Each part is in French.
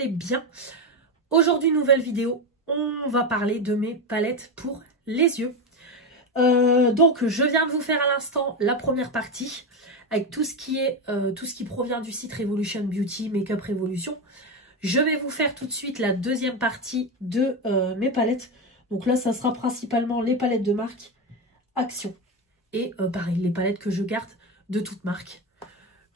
allez bien. Aujourd'hui, nouvelle vidéo, on va parler de mes palettes pour les yeux. Donc, je viens de vous faire à l'instant la première partie avec tout ce qui provient du site Revolution Beauty, Makeup Revolution. Je vais vous faire tout de suite la deuxième partie de mes palettes. Donc là, ça sera principalement les palettes de marque Action. Et pareil, les palettes que je garde de toute marque.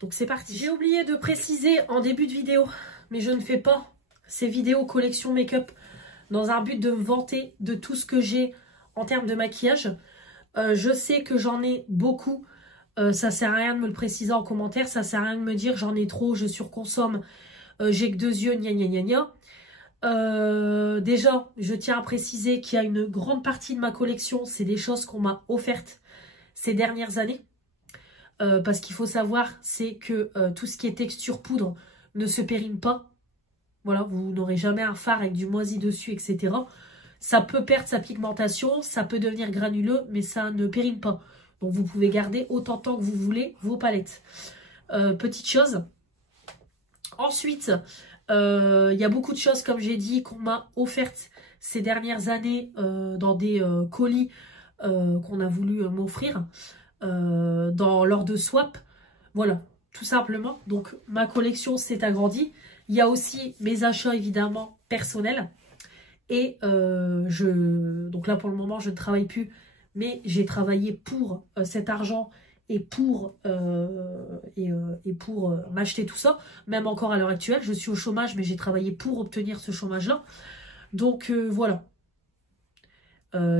Donc c'est parti. J'ai oublié de préciser en début de vidéo, mais je ne fais pas ces vidéos collection make-up dans un but de me vanter de tout ce que j'ai en termes de maquillage. Je sais que j'en ai beaucoup. Ça sert à rien de me le préciser en commentaire. Ça sert à rien de me dire j'en ai trop, je surconsomme, j'ai que 2 yeux, gna gna gna gna. Déjà, je tiens à préciser qu'il y a une grande partie de ma collection, c'est des choses qu'on m'a offertes ces dernières années. Parce qu'il faut savoir, c'est que tout ce qui est texture poudre ne se périme pas. Voilà, vous n'aurez jamais un fard avec du moisi dessus, etc. Ça peut perdre sa pigmentation, ça peut devenir granuleux, mais ça ne périme pas. Donc vous pouvez garder autant de temps que vous voulez vos palettes. Petite chose. Ensuite, il y a beaucoup de choses, comme j'ai dit, qu'on m'a offertes ces dernières années dans des colis qu'on a voulu m'offrir. Lors de swap, voilà, tout simplement. Donc ma collection s'est agrandie. Il y a aussi mes achats évidemment personnels et donc là pour le moment je ne travaille plus, mais j'ai travaillé pour cet argent et pour m'acheter tout ça. Même encore à l'heure actuelle, je suis au chômage, mais j'ai travaillé pour obtenir ce chômage là. Donc voilà.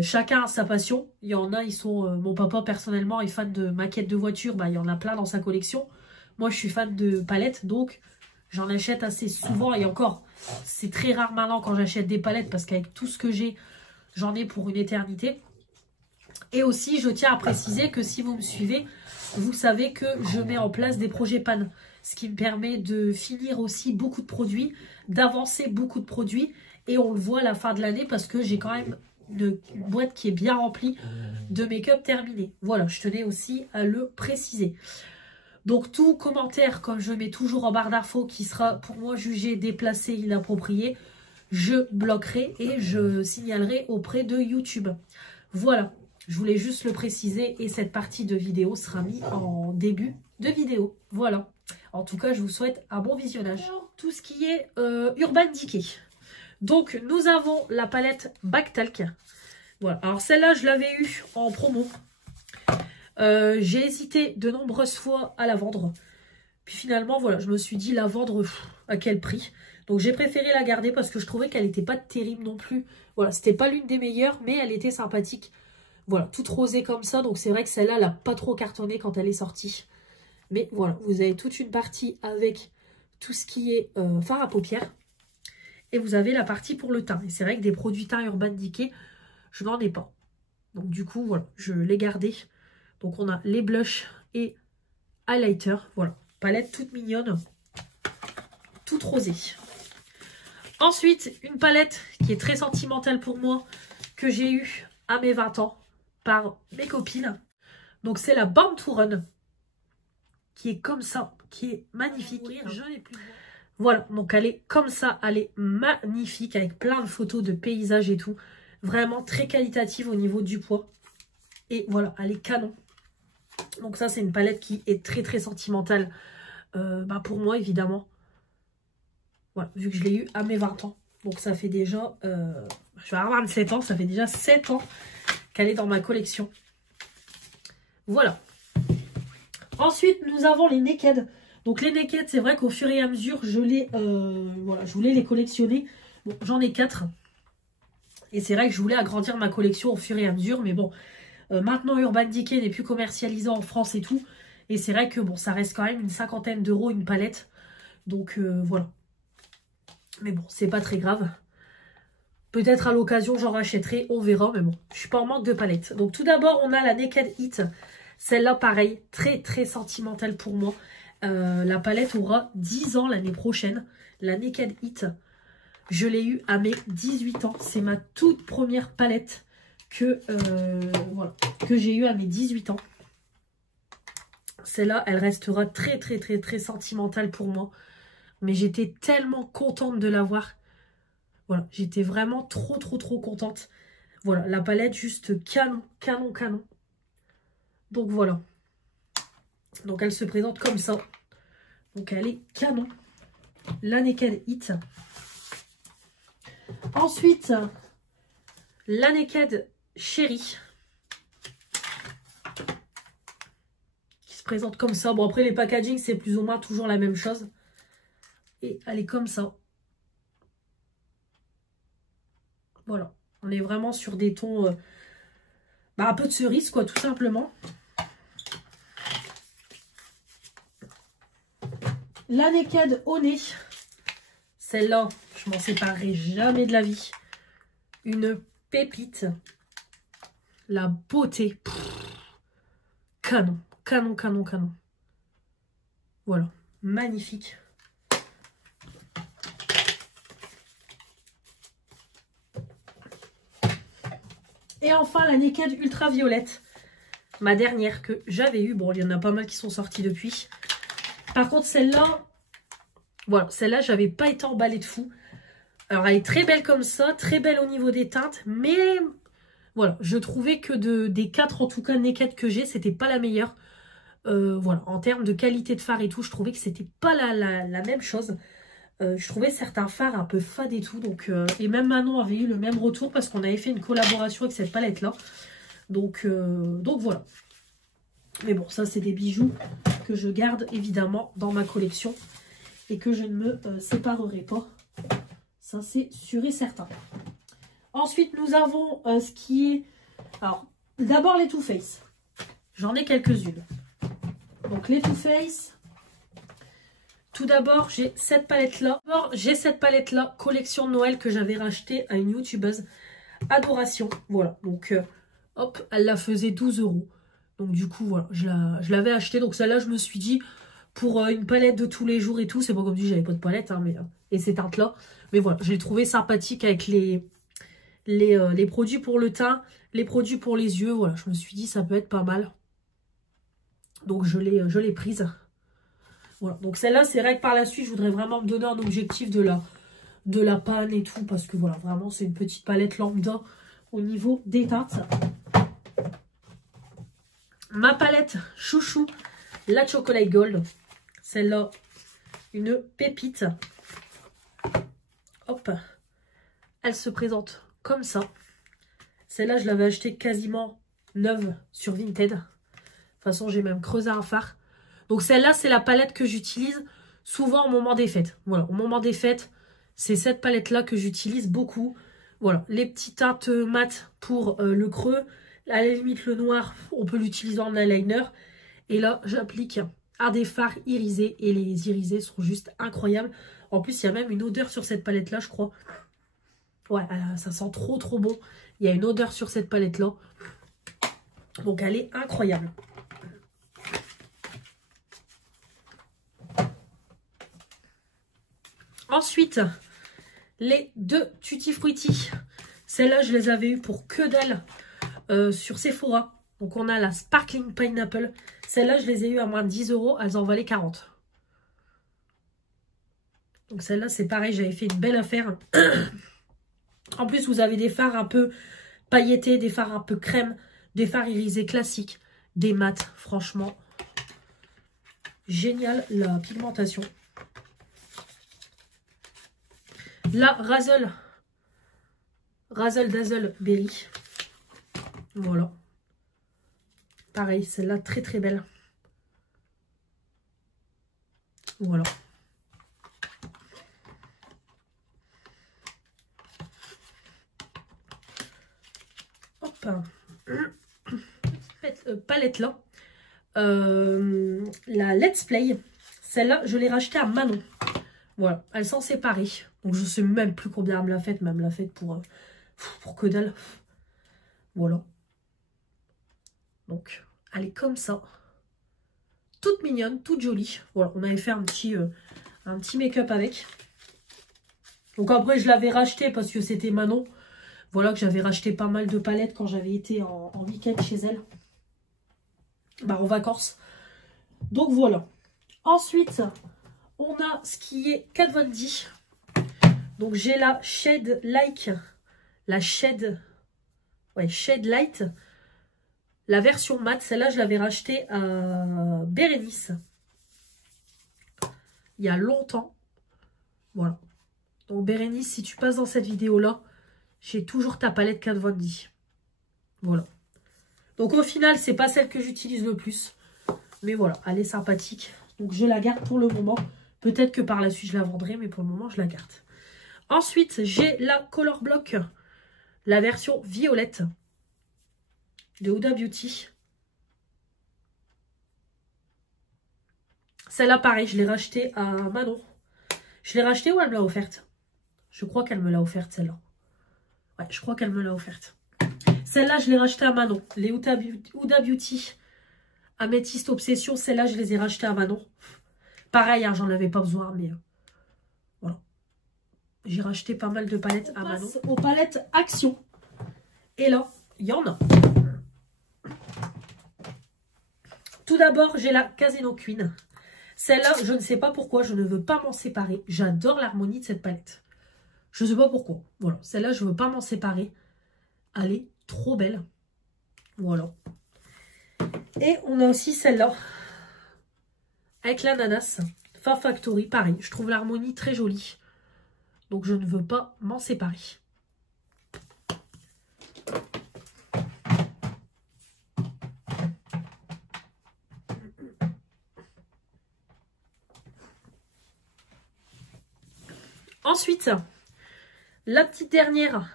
Chacun a sa passion. Il y en a, ils sont... mon papa, personnellement, est fan de maquettes de voitures. Bah, il y en a plein dans sa collection. Moi, je suis fan de palettes. Donc, j'en achète assez souvent. Et encore, c'est très rare maintenant quand j'achète des palettes. Parce qu'avec tout ce que j'ai, j'en ai pour une éternité. Et aussi, je tiens à préciser que si vous me suivez, vous savez que je mets en place des projets pannes. Ce qui me permet de finir aussi beaucoup de produits, d'avancer beaucoup de produits. Et on le voit à la fin de l'année parce que j'ai quand même... une boîte qui est bien remplie de make-up terminé. Voilà, je tenais aussi à le préciser. Donc tout commentaire, comme je mets toujours en barre d'infos, qui sera pour moi jugé déplacé, inapproprié, je bloquerai et je signalerai auprès de YouTube. Voilà, je voulais juste le préciser et cette partie de vidéo sera mise en début de vidéo. Voilà, en tout cas je vous souhaite un bon visionnage. Tout ce qui est Urban Decay. Donc, nous avons la palette Backtalk. Voilà. Alors, celle-là, je l'avais eue en promo. J'ai hésité de nombreuses fois à la vendre. Puis finalement, voilà, je me suis dit la vendre à quel prix. Donc, j'ai préféré la garder parce que je trouvais qu'elle n'était pas terrible non plus. Voilà, c'était pas l'une des meilleures, mais elle était sympathique. Voilà, toute rosée comme ça. Donc, c'est vrai que celle-là, elle n'a pas trop cartonné quand elle est sortie. Mais voilà, vous avez toute une partie avec tout ce qui est fard à paupières. Et vous avez la partie pour le teint. Et c'est vrai que des produits teint Urban Decay, je n'en ai pas. Donc du coup, voilà, je l'ai gardé. Donc on a les blushs et highlighter. Voilà, palette toute mignonne, toute rosée. Ensuite, une palette qui est très sentimentale pour moi, que j'ai eue à mes 20 ans par mes copines. Donc c'est la Born to Run, qui est comme ça, qui est magnifique. Je n'ai plus de mots. Voilà, donc elle est comme ça, elle est magnifique avec plein de photos de paysages et tout. Vraiment très qualitative au niveau du poids. Et voilà, elle est canon. Donc ça, c'est une palette qui est très très sentimentale pour moi, évidemment. Voilà, vu que je l'ai eu à mes 20 ans. Donc ça fait déjà, je vais avoir 27 ans, ça fait déjà 7 ans qu'elle est dans ma collection. Voilà. Ensuite, nous avons les Naked. Donc les Naked, c'est vrai qu'au fur et à mesure, je voulais les collectionner. Bon, j'en ai 4. Et c'est vrai que je voulais agrandir ma collection au fur et à mesure. Mais bon, maintenant Urban Decay n'est plus commercialisé en France et tout. Et c'est vrai que bon, ça reste quand même une 50aine d'euros une palette. Donc voilà. Mais bon, c'est pas très grave. Peut-être à l'occasion, j'en rachèterai, on verra. Mais bon, je suis pas en manque de palettes. Donc tout d'abord, on a la Naked Heat. Celle-là, pareil, très très sentimentale pour moi. La palette aura 10 ans l'année prochaine. La Naked Heat, je l'ai eue à mes 18 ans. C'est ma toute première palette que j'ai eue à mes 18 ans. Celle-là, elle restera très très très très sentimentale pour moi. Mais j'étais tellement contente de l'avoir. Voilà, j'étais vraiment trop contente. Voilà, la palette juste canon. Donc voilà. Donc elle se présente comme ça. Donc elle est canon. La Naked Hit. Ensuite, la Naked Cherry. Qui se présente comme ça. Bon, après les packaging, c'est plus ou moins toujours la même chose. Et elle est comme ça. Voilà. On est vraiment sur des tons... un peu de cerise, quoi, tout simplement. La Naked au nez. Celle-là, je m'en séparerai jamais de la vie. Une pépite. La beauté. Canon. Canon. Voilà. Magnifique. Et enfin, la Naked Ultraviolette. Ma dernière que j'avais eue. Bon, il y en a pas mal qui sont sortis depuis. Par contre, celle-là, voilà, celle-là, j'avais pas été emballée de fou. Alors, elle est très belle comme ça, très belle au niveau des teintes, mais voilà, je trouvais que des 4, en tout cas, Naked que j'ai, c'était pas la meilleure. Voilà, en termes de qualité de fard et tout, je trouvais que c'était pas la même chose. Je trouvais certains fards un peu fades et tout, donc et même Manon avait eu le même retour parce qu'on avait fait une collaboration avec cette palette-là. Donc voilà. Mais bon, ça, c'est des bijoux que je garde évidemment dans ma collection et que je ne me séparerai pas. Ça, c'est sûr et certain. Ensuite, nous avons ce qui est... Alors, d'abord les Too Faced. J'en ai quelques-unes. Donc, les Too Faced. Tout d'abord, j'ai cette palette-là. J'ai cette palette-là, collection de Noël que j'avais rachetée à une youtubeuse. Adoration. Voilà. Donc, hop, elle la faisait 12 €. Donc, du coup, voilà, je l'avais achetée. Donc, celle-là, je me suis dit... Pour une palette de tous les jours et tout, c'est pas comme si j'avais pas de palette, hein, mais, et ces teintes-là. Mais voilà, je l'ai trouvé sympathique avec les produits pour le teint, les produits pour les yeux. Voilà, je me suis dit ça peut être pas mal. Donc je l'ai prise. Voilà, donc celle-là, c'est vrai que par la suite, je voudrais vraiment me donner un objectif de la panne et tout. Parce que voilà, vraiment, c'est une petite palette lambda au niveau des teintes. Ma palette chouchou, la Chocolate Gold. Celle-là, une pépite. Hop. Elle se présente comme ça. Celle-là, je l'avais achetée quasiment neuve sur Vinted. De toute façon, j'ai même creusé un fard. Donc celle-là, c'est la palette que j'utilise souvent au moment des fêtes. Voilà, au moment des fêtes, c'est cette palette-là que j'utilise beaucoup. Voilà, les petites teintes mat pour le creux. À la limite, le noir, on peut l'utiliser en eyeliner. Et là, j'applique à des fards irisés. Et les irisés sont juste incroyables. En plus, il y a même une odeur sur cette palette-là, je crois. Ouais, ça sent trop bon. Il y a une odeur sur cette palette-là. Donc, elle est incroyable. Ensuite, les deux Tutti Frutti. Celles-là, je les avais eues pour que dalle sur Sephora. Donc, on a la Sparkling Pineapple. Celles-là, je les ai eues à moins de 10 €. Elles en valaient 40. Donc, celle-là, c'est pareil. J'avais fait une belle affaire. En plus, vous avez des fards un peu pailletés, des fards un peu crème, des fards irisés classiques, des mats. Franchement, génial la pigmentation. La Razzle Dazzle Berry. Voilà. Pareil, celle-là, très belle. Voilà. Hop. Cette palette-là. La Let's Play. Celle-là, je l'ai rachetée à Manon. Voilà, elles sont séparées. Donc, je sais même plus combien elle me l'a faite. Mais elle me l'a faite pour que dalle. Voilà. Donc, elle est comme ça. Toute mignonne, toute jolie. Voilà, on avait fait un petit make-up avec. Donc après, je l'avais racheté parce que c'était Manon. Voilà, que j'avais racheté pas mal de palettes quand j'avais été en week-end chez elle. Bah, en vacances. Donc voilà. Ensuite, On a ce qui est Kat Von D. Donc j'ai la Shade Like, la Shade, ouais, Shade Light, la version mat. Celle-là, je l'avais rachetée à Bérénice il y a longtemps. Voilà. Donc Bérénice, si tu passes dans cette vidéo-là, j'ai toujours ta palette Kat Von D. Voilà. Donc au final, c'est pas celle que j'utilise le plus. Mais voilà, elle est sympathique. Donc je la garde pour le moment. Peut-être que par la suite, je la vendrai, mais pour le moment, je la garde. Ensuite, j'ai la Color Block, la version violette de Huda Beauty. Celle-là, pareil, je l'ai rachetée à Manon. Je l'ai rachetée ou elle me l'a offerte? Je crois qu'elle me l'a offerte, celle-là. Ouais, je crois qu'elle me l'a offerte. Celle-là, je l'ai rachetée à Manon. Les Huda Beauty Améthyste Obsession, celle-là, je les ai rachetées à Manon. Pareil, hein, j'en avais pas besoin, mais voilà. J'ai racheté pas mal de palettes à Manon. Aux palettes Action. Et là, il y en a. Tout d'abord, j'ai la Casino Queen. Celle-là, je ne sais pas pourquoi, je ne veux pas m'en séparer. J'adore l'harmonie de cette palette. Je ne sais pas pourquoi. Voilà, celle-là, je ne veux pas m'en séparer. Elle est trop belle. Voilà. Et on a aussi celle-là. Avec l'ananas. Fa Factory, pareil. Je trouve l'harmonie très jolie. Donc, je ne veux pas m'en séparer. Ensuite, la petite dernière,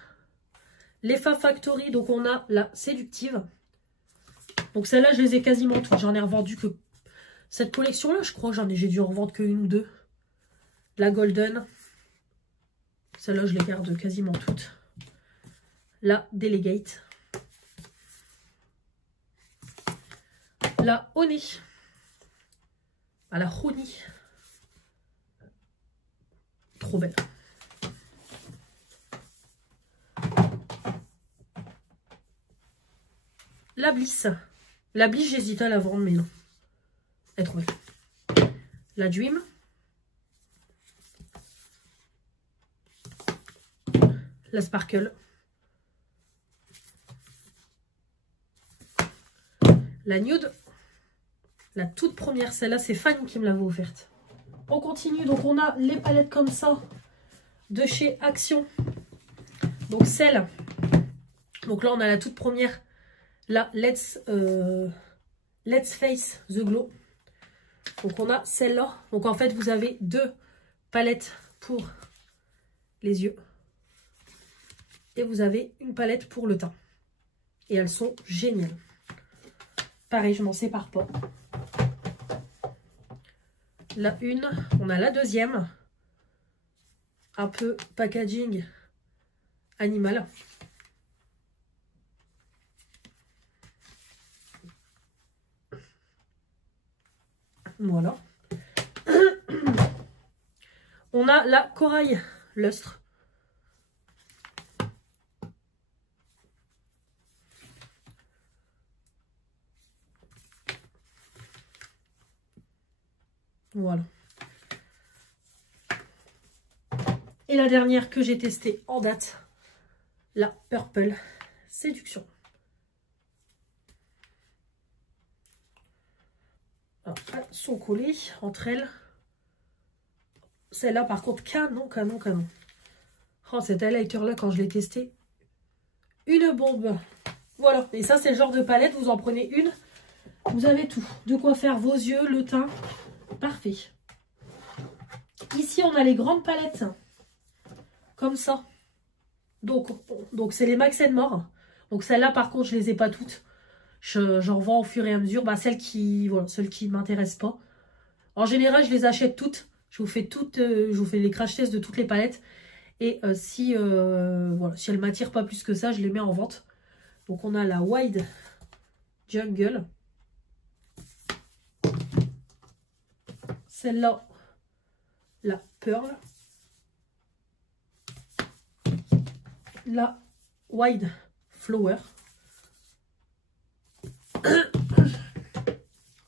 les Fa Factory. Donc, on a la séductive. Donc, celle-là, je les ai quasiment toutes. J'en ai revendu que cette collection-là, je crois. J'ai dû en revendre que une ou deux. La Golden. Celle-là, je les garde quasiment toutes. La Delegate. La Honey. La Honey. Trop belle. La Bliss. La Bliss, j'hésite à la vendre, mais non. Elle est trop belle. La Dream. La Sparkle. La Nude. La toute première, celle-là, c'est Fanny qui me l'avait offerte. On continue, donc on a les palettes comme ça de chez Action. Donc celle, donc là on a la toute première, la Let's Face the Glow. Donc on a celle-là. Donc en fait vous avez deux palettes pour les yeux. Et vous avez une palette pour le teint. Et elles sont géniales. Pareil, je m'en sépare pas. La une, on a la deuxième. Un peu packaging animal. Voilà. On a la Corail Lustre. Voilà. Et la dernière que j'ai testée en date, la Purple Séduction. Alors, elles sont collées entre elles. Celle-là, par contre, canon. Oh, cet highlighter-là, quand je l'ai testé, une bombe. Voilà. Et ça, c'est le genre de palette. Vous en prenez une. Vous avez tout. De quoi faire vos yeux, le teint. Parfait. Ici, on a les grandes palettes. Comme ça. Donc c'est les Max & More. Donc celles-là, par contre, je les ai pas toutes. J'en vends au fur et à mesure. Bah, celles qui ne m'intéressent pas. En général, je les achète toutes. Je vous fais les crash tests de toutes les palettes. Et si elles ne m'attirent pas plus que ça, je les mets en vente. Donc on a la Wide Jungle. Celle-là, la Pearl. La Wide Flower.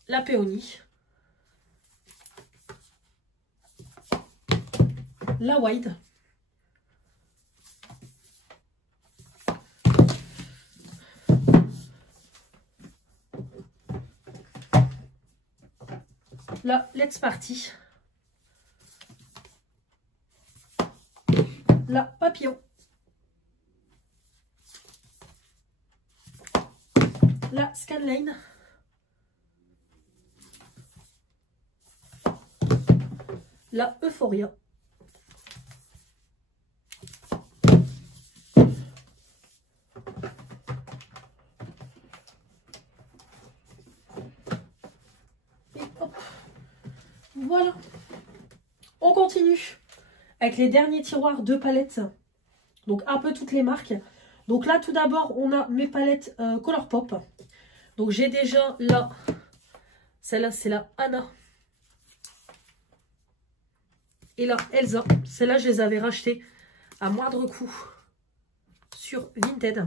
La Péonie. la wide. La Let's Party. La Papillon. La Scanline. La Euphoria. Et hop. Voilà. On continue avec les derniers tiroirs de palettes. Donc un peu toutes les marques. Donc là tout d'abord on a mes palettes Colourpop. Donc j'ai déjà là, celle-là c'est la Anna. Et là Elsa, celle-là je les avais rachetées à moindre coût sur Vinted.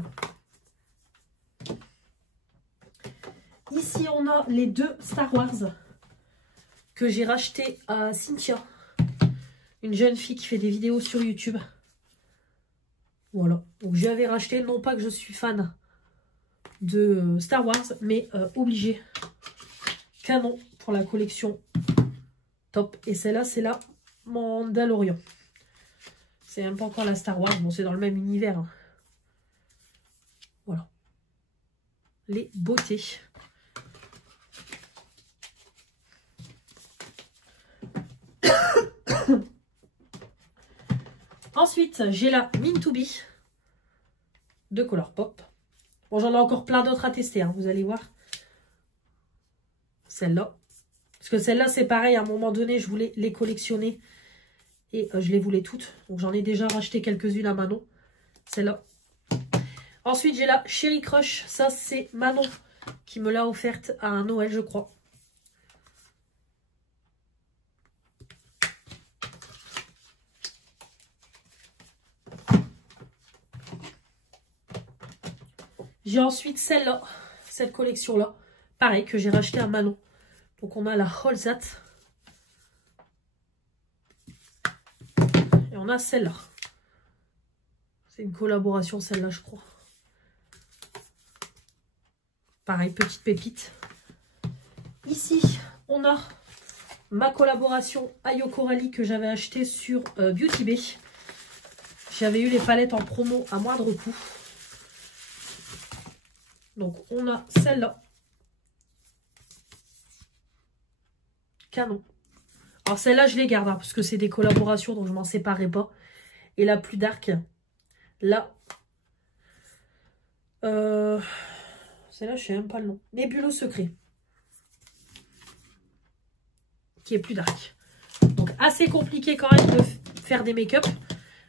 Ici on a les deux Star Wars que j'ai racheté à Cynthia, une jeune fille qui fait des vidéos sur YouTube. Voilà, donc je l'avais racheté, non pas que je suis fan de Star Wars, mais obligé. Canon pour la collection, top. Et celle-là, c'est la Mandalorian. C'est même pas encore la Star Wars, bon c'est dans le même univers. Hein. Voilà. Les beautés. Ensuite, j'ai la Mean to Be de Colourpop. Bon, j'en ai encore plein d'autres à tester, hein, vous allez voir. Celle-là. Parce que celle-là, c'est pareil, à un moment donné, je voulais les collectionner. Et je les voulais toutes. Donc, j'en ai déjà racheté quelques-unes à Manon. Celle-là. Ensuite, j'ai la Cherry Crush. Ça, c'est Manon qui me l'a offerte à un Noël, je crois. J'ai ensuite celle-là, cette collection-là, pareil, que j'ai racheté à Manon. Donc on a la Holzat. Et on a celle-là. C'est une collaboration, celle-là, je crois. Pareil, petite pépite. Ici, on a ma collaboration Ayo Coralie que j'avais acheté sur Beauty Bay. J'avais eu les palettes en promo à moindre coût. Donc, on a celle-là. Canon. Alors, celle-là, je les garde, hein, parce que c'est des collaborations, donc je m'en séparerai pas. Et la plus dark, là. Celle-là, je sais même pas le nom. Nébuleux Secret. Qui est plus dark. Donc, assez compliqué quand même de faire des make-up.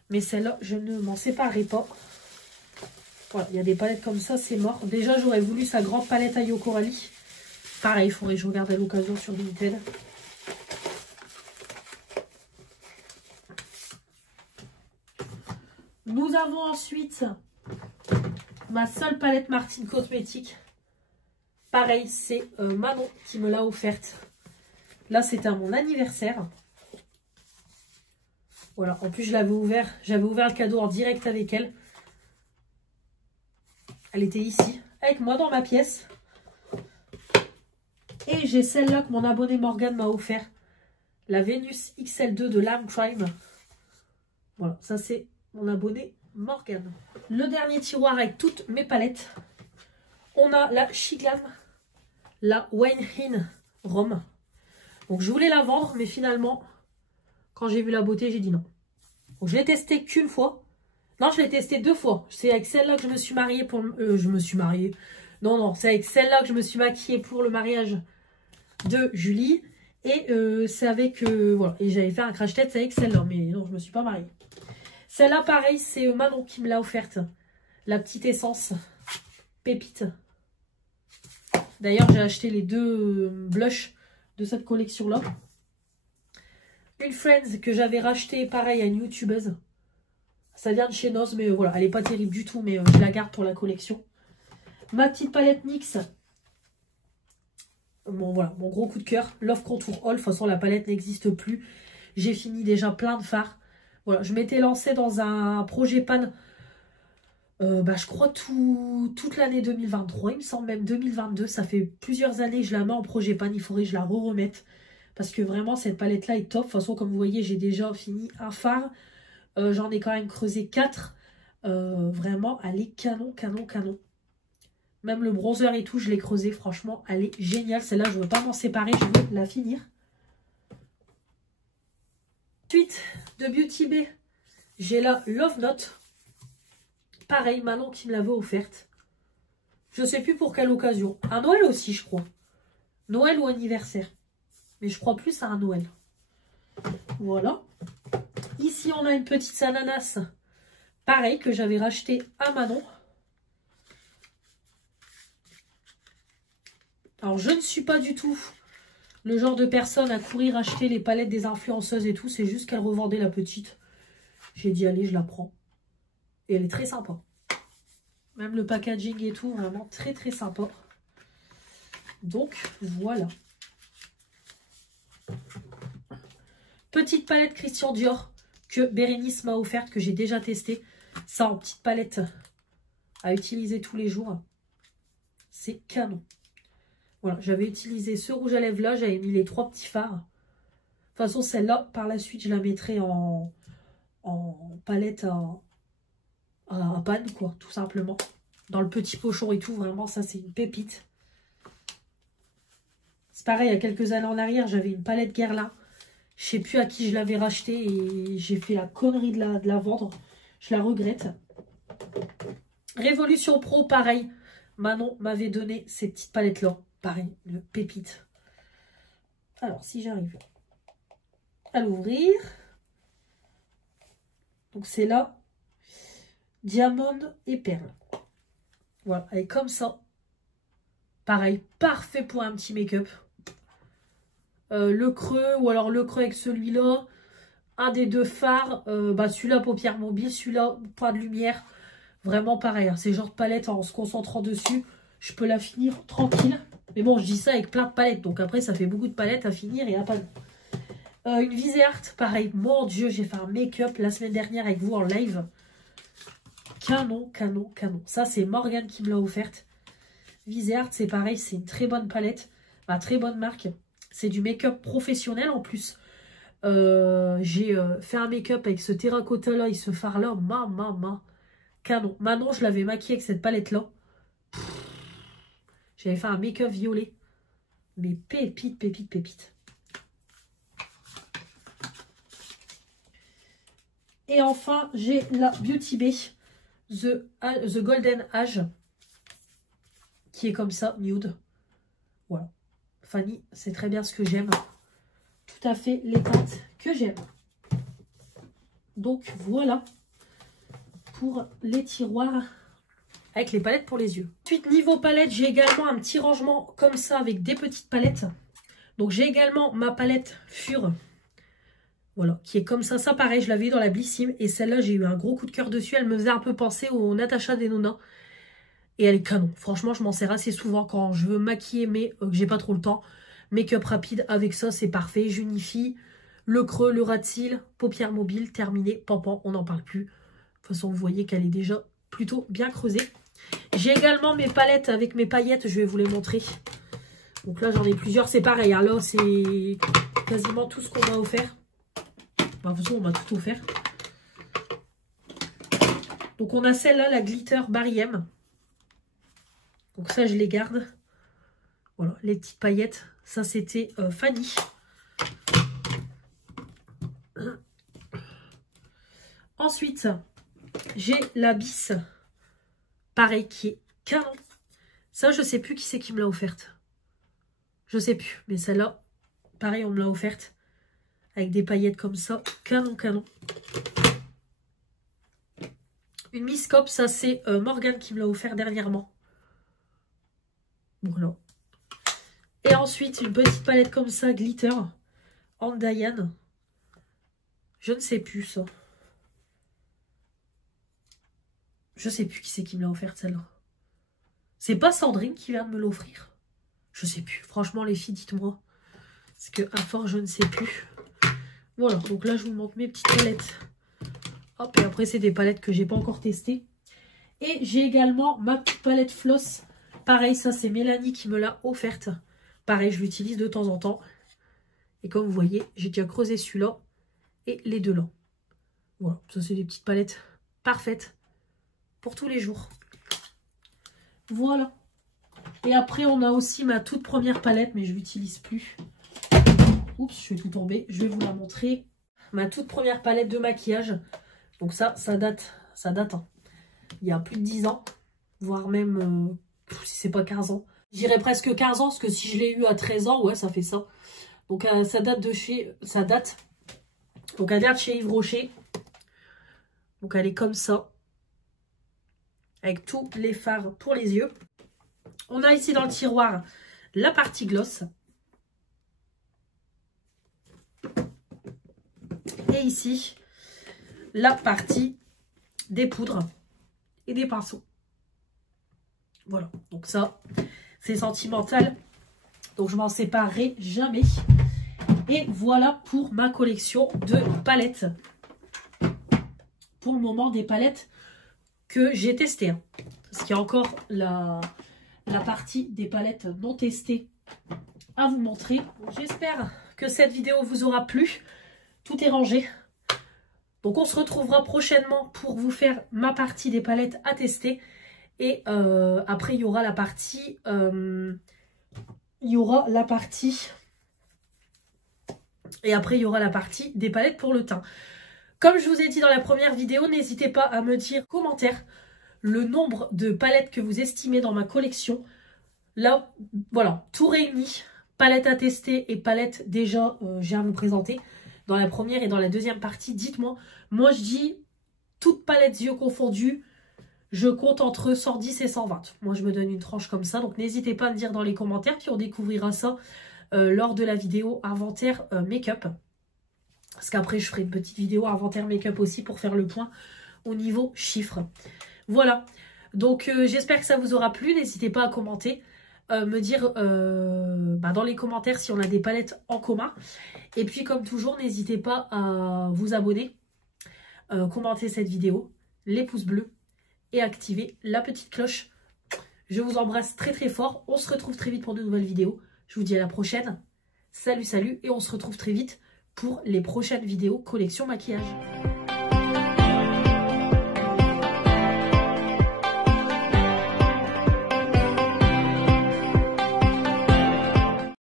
Mais celle-là, je ne m'en séparerai pas. Voilà, il y a des palettes comme ça, c'est mort. Déjà, j'aurais voulu sa grande palette Ayo Coralie. Pareil, il faudrait que je regarde à l'occasion sur Vinted. Nous avons ensuite ma seule palette Martine Cosmétique. Pareil, c'est Manon qui me l'a offerte. Là, c'était à mon anniversaire. Voilà, en plus, je l'avais ouvert. J'avais ouvert le cadeau en direct avec elle. Elle était ici, avec moi dans ma pièce. Et j'ai celle-là que mon abonné Morgane m'a offert. La Vénus XL2 de Lime Crime. Voilà, ça c'est mon abonné Morgane. Le dernier tiroir avec toutes mes palettes. On a la Chiglam, la Wine In Rome. Donc je voulais la vendre, mais finalement, quand j'ai vu la beauté, j'ai dit non. Donc je l'ai testé qu'une fois. Non, je l'ai testé 2 fois. C'est avec celle-là que je me suis mariée pour... je me suis mariée. Non, c'est avec celle-là que je me suis maquillée pour le mariage de Julie. Et c'est avec... voilà. Et j'avais fait un crash test avec celle-là. Mais non, je me suis pas mariée. Celle-là, pareil, c'est Manon qui me l'a offerte. La petite essence pépite. D'ailleurs, j'ai acheté les 2 blushs de cette collection-là. Une Friends que j'avais racheté, pareil, à une youtubeuse. Ça vient de chez Noz, mais voilà, elle n'est pas terrible du tout, mais je la garde pour la collection. Ma petite palette NYX. Bon, voilà, mon gros coup de cœur. Love Contour All. De toute façon, la palette n'existe plus. J'ai fini déjà plein de fards. Voilà, je m'étais lancée dans un projet pan, je crois toute l'année 2023, il me semble même 2022. Ça fait plusieurs années que je la mets en projet pan, il faudrait que je la remette. Parce que vraiment, cette palette-là est top. De toute façon, comme vous voyez, j'ai déjà fini un fard. J'en ai quand même creusé 4. Vraiment, elle est canon, canon, canon. Même le bronzer et tout, je l'ai creusé. Franchement, elle est géniale. Celle-là, je ne veux pas m'en séparer. Je veux la finir. Ensuite, de Beauty Bay, j'ai la Love Note. Pareil, Manon qui me l'avait offerte. Je ne sais plus pour quelle occasion. À Noël aussi, je crois. Noël ou anniversaire. Mais je crois plus à un Noël. Voilà. Ici, on a une petite ananas. Pareil, que j'avais racheté à Manon. Alors, je ne suis pas du tout le genre de personne à courir acheter les palettes des influenceuses et tout. C'est juste qu'elle revendait la petite. J'ai dit, allez, je la prends. Et elle est très sympa. Même le packaging et tout, vraiment très très sympa. Donc, voilà. Petite palette Christian Dior que Bérénice m'a offerte, que j'ai déjà testé. Ça en petite palette à utiliser tous les jours. C'est canon. Voilà, j'avais utilisé ce rouge à lèvres là, j'avais mis les 3 petits fards. De toute façon, celle-là, par la suite, je la mettrai en palette à panne, quoi, tout simplement. Dans le petit pochon et tout, vraiment, ça, c'est une pépite. C'est pareil, il y a quelques années en arrière, j'avais une palette Guerlain. Je sais plus à qui je l'avais rachetée et j'ai fait la connerie de la vendre. Je la regrette. Révolution Pro, pareil. Manon m'avait donné ces petites palettes-là. Pareil, de pépites. Alors, si j'arrive à l'ouvrir. Donc, c'est là. Diamant et perle. Voilà, elle est comme ça. Pareil, parfait pour un petit make-up. Le creux, ou alors le creux avec celui-là. Un des 2 fards. Celui-là, paupières mobiles. Celui-là, point de lumière. Vraiment pareil. Hein, ces genres de palettes, en se concentrant dessus, je peux la finir tranquille. Mais bon, je dis ça avec plein de palettes. Donc après, ça fait beaucoup de palettes à finir et à pas. Une Visée Art, pareil. Mon Dieu, j'ai fait un make-up la semaine dernière avec vous en live. Canon, canon, canon. Ça, c'est Morgane qui me l'a offerte. Visée Art, c'est pareil. C'est une très bonne palette. Très bonne marque. C'est du make-up professionnel en plus. J'ai fait un make-up avec ce terracotta-là et ce fard-là. Canon. Manon, je l'avais maquillée avec cette palette-là. J'avais fait un make-up violet. Mais pépite, pépite, pépite. Et enfin, j'ai la Beauty Bay The Golden Age. Qui est comme ça, nude. Voilà. Fanny, c'est très bien ce que j'aime. Tout à fait les teintes que j'aime. Donc, voilà. Pour les tiroirs avec les palettes pour les yeux. Ensuite, niveau palette, j'ai également un petit rangement comme ça avec des petites palettes. Donc, j'ai également ma palette Fure. Voilà, qui est comme ça. Ça, pareil, je l'avais eu dans la Blissim. Et celle-là, j'ai eu un gros coup de cœur dessus. Elle me faisait un peu penser au Natasha Denona. Et elle est canon. Franchement, je m'en sers assez souvent quand je veux maquiller, mais que j'ai pas trop le temps. Make-up rapide avec ça, c'est parfait. J'unifie le creux, le ras de cils, paupières mobiles, terminé. Pampan, on n'en parle plus. De toute façon, vous voyez qu'elle est déjà plutôt bien creusée. J'ai également mes palettes avec mes paillettes. Je vais vous les montrer. Donc là, j'en ai plusieurs. C'est pareil. Hein, là, c'est quasiment tout ce qu'on m'a offert. De toute façon, on m'a tout offert. Donc, on a celle-là, la Glitter Bariem. Donc ça, je les garde. Voilà, les petites paillettes. Ça, c'était Fanny. Ensuite, j'ai la Bis. Pareil, qui est canon. Ça, je sais plus qui c'est qui me l'a offerte. Je sais plus. Mais celle-là, pareil, on me l'a offerte. Avec des paillettes comme ça. Canon, canon. Une Miss Cop, ça, c'est Morgane qui me l'a offert dernièrement. Voilà. Et ensuite, une petite palette comme ça, glitter, en Diane. Je ne sais plus ça. Je sais plus qui c'est qui me l'a offerte celle-là. C'est pas Sandrine qui vient de me l'offrir. Je sais plus. Franchement, les filles, dites-moi. Parce que à force, je ne sais plus. Voilà, donc là, je vous montre mes petites palettes Hop, et après, c'est des palettes que j'ai pas encore testées. Et j'ai également ma petite palette Floss. Pareil, ça, c'est Mélanie qui me l'a offerte. Pareil, je l'utilise de temps en temps. Et comme vous voyez, j'ai déjà creusé celui-là et les deux là. Voilà, ça, c'est des petites palettes parfaites pour tous les jours. Voilà. Et après, on a aussi ma toute première palette, mais je ne l'utilise plus. Oups, je vais tout tomber. Je vais vous la montrer. Ma toute première palette de maquillage. Donc ça date. Hein. Il y a plus de 10 ans. Voire même, si c'est pas 15 ans. J'irais presque 15 ans, parce que si je l'ai eu à 13 ans, ouais, ça fait ça. Donc ça date de chez... Donc elle vient de chez Yves Rocher. Donc elle est comme ça. Avec tous les fards pour les yeux. On a ici dans le tiroir la partie gloss. Et ici, la partie des poudres et des pinceaux. Voilà, donc ça, c'est sentimental. Donc je m'en séparerai jamais. Et voilà pour ma collection de palettes. Pour le moment, des palettes que j'ai testées. Hein. Parce qu'il y a encore la partie des palettes non testées à vous montrer. J'espère que cette vidéo vous aura plu. Tout est rangé. Donc on se retrouvera prochainement pour vous faire ma partie des palettes à tester. Et après il y aura la partie... Et après il y aura la partie des palettes pour le teint. Comme je vous ai dit dans la première vidéo, n'hésitez pas à me dire en commentaire le nombre de palettes que vous estimez dans ma collection. Là, voilà, tout réuni. Palettes à tester et palettes déjà, j'ai à vous présenter. Dans la première et dans la deuxième partie, dites-moi. Moi, je dis, toutes palettes yeux confondus, je compte entre 110 et 120. Moi, je me donne une tranche comme ça. Donc, n'hésitez pas à me dire dans les commentaires. Puis, on découvrira ça lors de la vidéo inventaire make-up. Parce qu'après, je ferai une petite vidéo inventaire make-up aussi pour faire le point au niveau chiffres. Voilà. Donc, j'espère que ça vous aura plu. N'hésitez pas à commenter. Me dire dans les commentaires si on a des palettes en commun. Et puis comme toujours, n'hésitez pas à vous abonner, commenter cette vidéo, les pouces bleus et activer la petite cloche. Je vous embrasse très très fort. On se retrouve très vite pour de nouvelles vidéos. Je vous dis à la prochaine. Salut, salut. Et on se retrouve très vite pour les prochaines vidéos collection maquillage.